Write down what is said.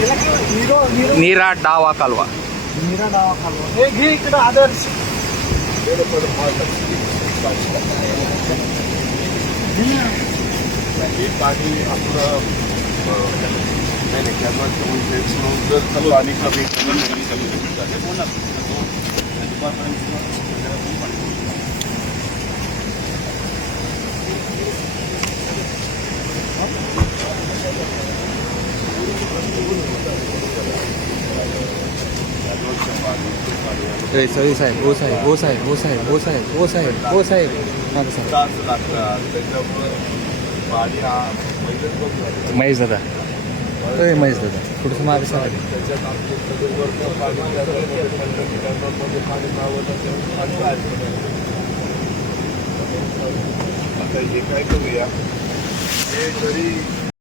नीरा डावा कालवा. मीरा नावा खालवा हे घे इकडं आदर्श. हे पाणी आपलं नाही नाही कॅनॉलच्या म्हणजे स्नो जर चालू आणि कमी कमी कमी कमी कमी झाले होणार तो दुपारपर्यंत ते पाणी सई साहेब ओ साहेब ओ साहेब ओ साहेब ओ साहेब ओ साहेब ओ साहेब मागं साहेब. तास लागतात त्याच्यामुळं पाणी हा बघ झालं महेश दादा होय महेश दादा थोडंसं मागे त्याच्यात आमचे सगळे पाणी पाणी पाणी बाहेर पडलं. आता हे काय करूया हे जरी